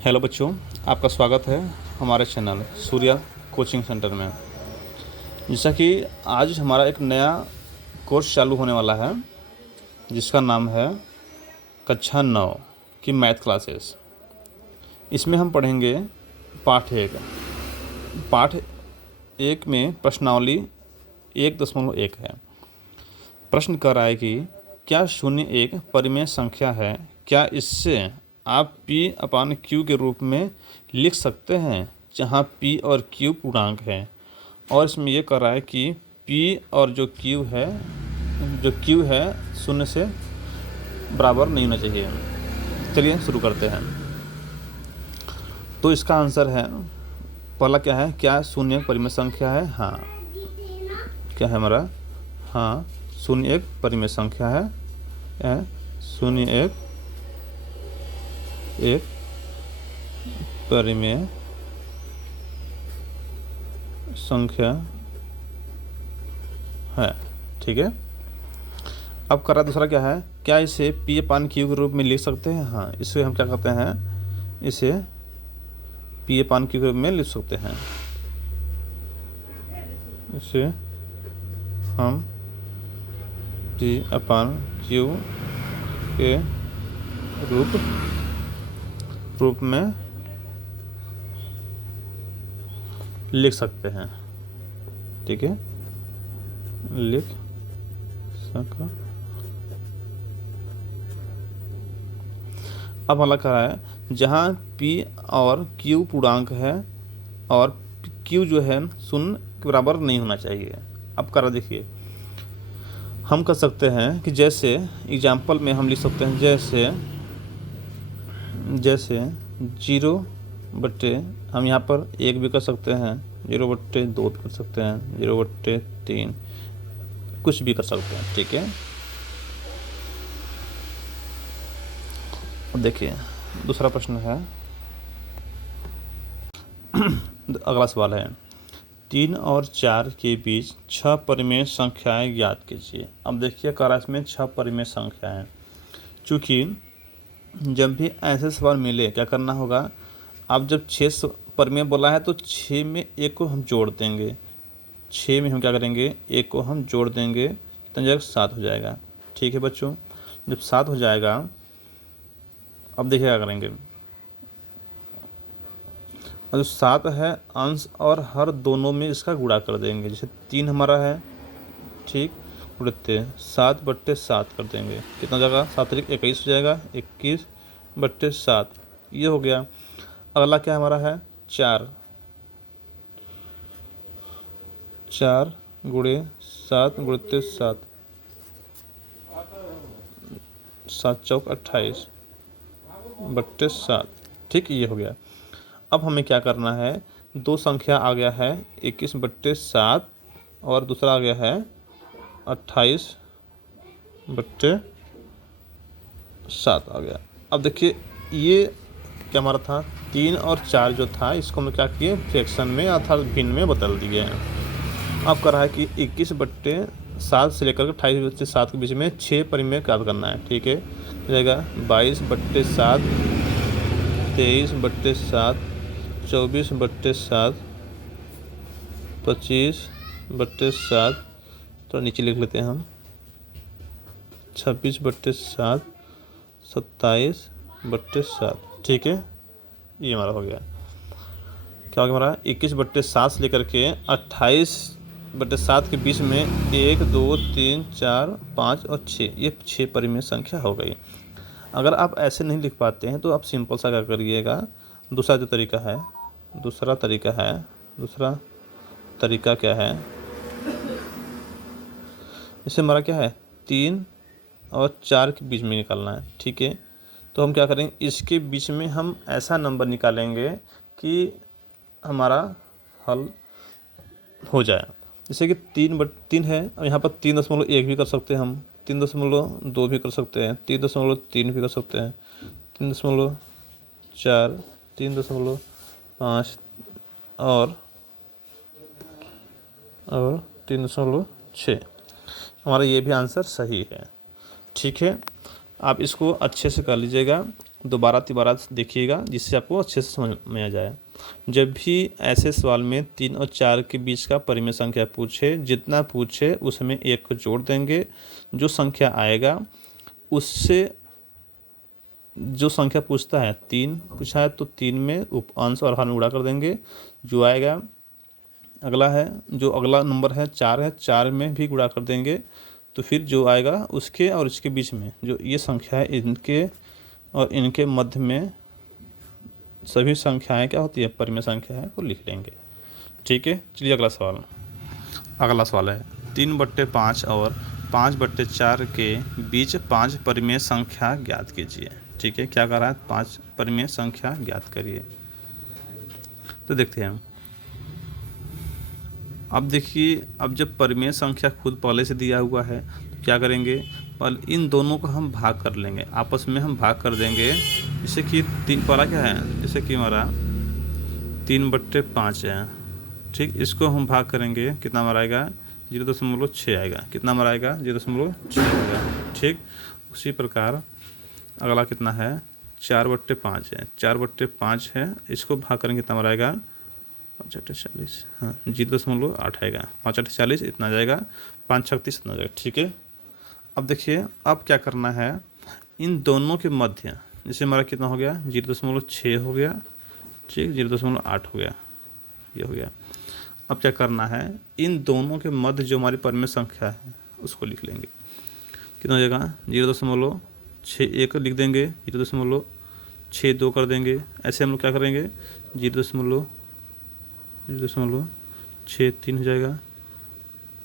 Hello बच्चों, आपका स्वागत है हमारे चैनल सूर्या कोचिंग सेंटर में। जैसा कि आज हमारा एक नया कोर्स चालू होने वाला है जिसका नाम है कक्षा 9 की मैथ क्लासेस। इसमें हम पढ़ेंगे पाठ 1। पाठ 1 में प्रश्नावली 1.1 है। प्रश्न कर रहा है कि क्या शून्य एक परिमेय संख्या है? क्या इससे आप P/Q के रूप में लिख सकते हैं जहाँ P और Q पूर्णांक है। और इसमें ये कर रहा है कि P और जो Q है शून्य से बराबर नहीं होना चाहिए। चलिए शुरू करते हैं। तो इसका आंसर है, पहला क्या है, क्या शून्य एक परिमेय संख्या है? हाँ। क्या है हमारा? हाँ, शून्य एक परिमेय संख्या है। शून्य एक परिमेय संख्या है। ठीक है। अब कर रहा दूसरा क्या है, क्या इसे P/Q के रूप में लिख सकते हैं? हाँ, इसे हम क्या करते हैं, इसे P/Q के रूप में लिख सकते हैं। इसे हम P/Q के रूप में लिख सकते हैं। ठीक है, लिख सकते। अब हमारा कह रहा है जहाँ P और Q पूर्णांक है और Q जो है शून्य के बराबर नहीं होना चाहिए। अब कर रहा देखिए, हम कर सकते हैं कि जैसे एग्जाम्पल में हम लिख सकते हैं जैसे 0/, हम यहाँ पर 1 भी कर सकते हैं, 0/2 भी कर सकते हैं, 0/3 कुछ भी कर सकते हैं। ठीक है। अब देखिए दूसरा प्रश्न है, अगला सवाल है 3 और 4 के बीच 6 परिमेय संख्याएं ज्ञात कीजिए। अब देखिए क्लास में 6 परिमेय संख्या है। चूँकि जब भी ऐसे सवाल मिले क्या करना होगा, अब जब 6 परिमेय बोला है तो 6 में 1 को हम जोड़ देंगे। 6 में हम क्या करेंगे, 1 को हम जोड़ देंगे, कितना जाएगा, 7 हो जाएगा। ठीक है बच्चों, जब 7 हो जाएगा अब देखिए क्या करेंगे, और जो 7 है अंश और हर दोनों में इसका गुणा कर देंगे। जैसे 3 हमारा है, ठीक, उड़ते 7/7 कर देंगे, कितना जाएगा, 7×21 हो जाएगा, 21/7 ये हो गया। अगला क्या हमारा है, 4 4×7 7 चौक 28/7। ठीक, ये हो गया। अब हमें क्या करना है, दो संख्या आ गया है 21/7 और दूसरा आ गया है 28/7 आ गया। अब देखिए ये क्या हमारा था, 3 और 4 जो था इसको हम क्या किए, फ्रैक्शन में अर्थात भिन्न में बदल दिए हैं। अब कर रहा है कि 21/7 से लेकर 28/7 के बीच में 6 परिमेय ज्ञात करना है। ठीक है, तो जाएगा 22/7, 23/7, 24/7, 25/7, तो नीचे लिख लेते हैं हम 26/7, 27/7। ठीक है, ये हमारा हो गया। क्या हो गया हमारा, 21/7 से लेकर के 28/7 के बीच में 1, 2, 3, 4, 5 और 6, ये 6 परिमेय संख्या हो गई। अगर आप ऐसे नहीं लिख पाते हैं तो आप सिंपल सा क्या करिएगा, दूसरा तरीका क्या है, इससे हमारा क्या है, 3 और 4 के बीच में निकालना है। ठीक है, तो हम क्या करेंगे, इसके बीच में हम ऐसा नंबर निकालेंगे कि हमारा हल हो जाए। जैसे कि 3/3 है और यहाँ पर 3.1 भी कर सकते हैं हम, 3.2 भी कर सकते हैं, 3.3 भी कर सकते हैं, 3.4, 3.5 और 3.6। हमारा ये भी आंसर सही है। ठीक है, आप इसको अच्छे से कर लीजिएगा दोबारा तिबारा देखिएगा जिससे आपको अच्छे से समझ में आ जाए। जब भी ऐसे सवाल में 3 और 4 के बीच का परिमेय संख्या पूछे, जितना पूछे उसमें 1 को जोड़ देंगे। जो संख्या आएगा उससे, जो संख्या पूछता है 3 पूछा है तो 3 में अंश और हर में गुणा कर देंगे। जो आएगा अगला है, जो अगला नंबर है 4 है, 4 में भी गुणा कर देंगे। तो फिर जो आएगा उसके और इसके बीच में जो ये संख्या है, इनके और इनके मध्य में सभी संख्याएं क्या होती है, परिमेय संख्या है, वो लिख लेंगे। ठीक है, चलिए अगला सवाल है 3/5 और 5/4 के बीच 5 परिमेय संख्या ज्ञात कीजिए। ठीक है, क्या कर रहा है, 5 परिमेय संख्या ज्ञात करिए। तो देखते हैं, अब देखिए, अब जब परिमेय संख्या खुद पहले से दिया हुआ है तो क्या करेंगे, पहले इन दोनों को हम भाग कर लेंगे, आपस में हम भाग कर देंगे। जैसे कि 3 पहला क्या है, जैसे कि हमारा 3/5 है। ठीक, इसको हम भाग करेंगे, कितना हमारा आएगा, 0.6 आएगा। कितना हमारा आएगा, 0.6 आएगा। ठीक, उसी प्रकार अगला कितना है, 4/5 है। 4/5 है, इसको भाग करेंगे कितना हमारा आएगा, 5/40, हाँ 0.8 आएगा। 5/40 इतना आ जाएगा, 5/36 इतना आ जाएगा। ठीक है, अब देखिए, अब क्या करना है, इन दोनों के मध्य, जैसे हमारा कितना हो गया, 0.6 हो गया। ठीक, 0.8 हो गया, ये हो गया। अब क्या करना है, इन दोनों के मध्य जो हमारी परिमेय संख्या है उसको लिख लेंगे। कितना हो जाएगा, 0.61 लिख देंगे, 0.62 कर देंगे। ऐसे हम लोग क्या करेंगे, 0.63 हो जाएगा,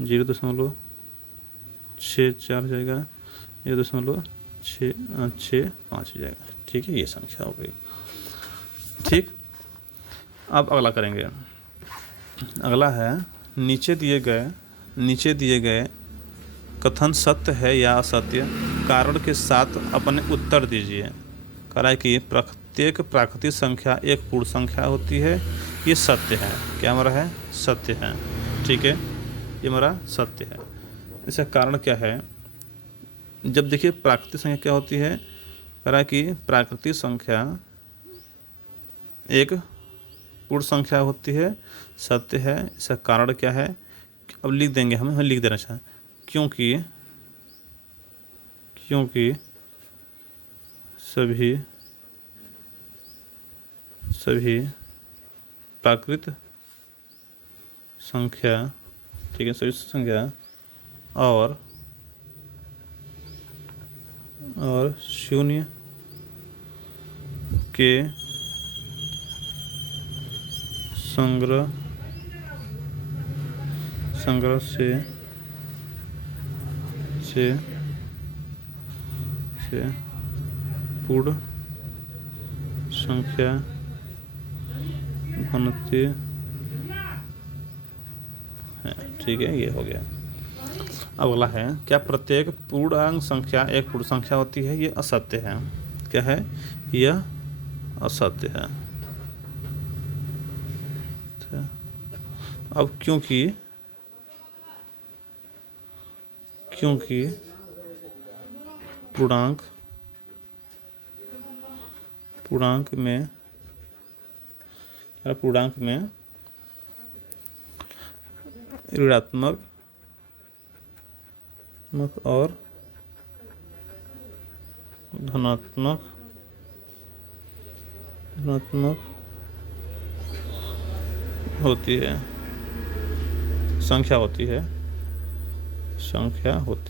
0.64 हो जाएगा, 0.665 हो जाएगा। ठीक है, ये संख्या हो गई। ठीक, अब अगला करेंगे। अगला है, नीचे दिए गए कथन सत्य है या असत्य, कारण के साथ अपने उत्तर दीजिए। कह रहा है कि प्रत्येक प्राकृतिक संख्या एक पूर्ण संख्या होती है, ये सत्य है। क्या हमारा है, सत्य है। ठीक है, ये हमारा सत्य है। इसका कारण क्या है, जब देखिए प्राकृतिक संख्या क्या होती है, कह रहा है कि प्राकृतिक संख्या एक पूर्ण संख्या होती है, सत्य है। इसका कारण क्या है, अब लिख देंगे, हमें लिख देना चाहिए, क्योंकि सभी प्राकृतिक संख्या, ठीक है, सभी संख्या और शून्य के संग्रह से पूर्ण संख्या बनती है। ठीक है, ये हो गया। अब अगला है, क्या प्रत्येक पूर्णांक संख्या एक पूर्ण संख्या होती है, ये असत्य है। क्या है, यह असत्य है। अब क्योंकि पूर्णांक में ऋणात्मक और धनात्मक होती है, संख्या होती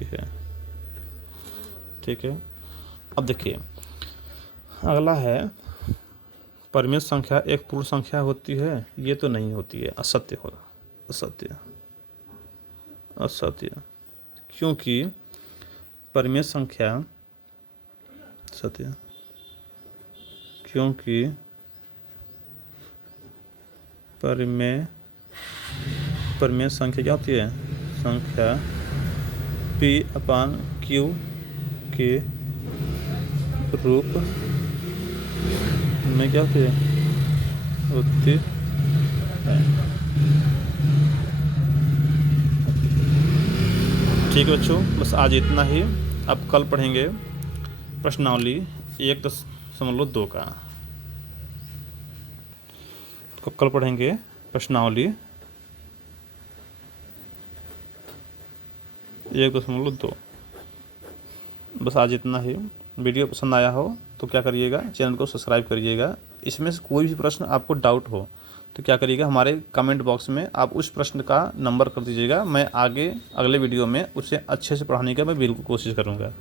है। ठीक है, अब देखिए, अगला है, परिमेय संख्या एक पूर्ण संख्या होती है, ये तो नहीं होती है, असत्य होगा, असत्य। क्योंकि परिमेय संख्या सत्य, क्योंकि परिमेय संख्या क्या होती है, संख्या P/Q के रूप में क्या होती है, ठीक है बच्चों, बस आज इतना ही। अब कल पढ़ेंगे प्रश्नावली 1 1.2 का। तो कल पढ़ेंगे प्रश्नावली 1.2। बस आज इतना ही। वीडियो पसंद आया हो तो क्या करिएगा, चैनल को सब्सक्राइब करिएगा। इसमें से कोई भी प्रश्न आपको डाउट हो तो क्या करिएगा, हमारे कमेंट बॉक्स में आप उस प्रश्न का नंबर कर दीजिएगा। मैं आगे अगले वीडियो में उसे अच्छे से पढ़ाने का मैं बिल्कुल कोशिश करूँगा।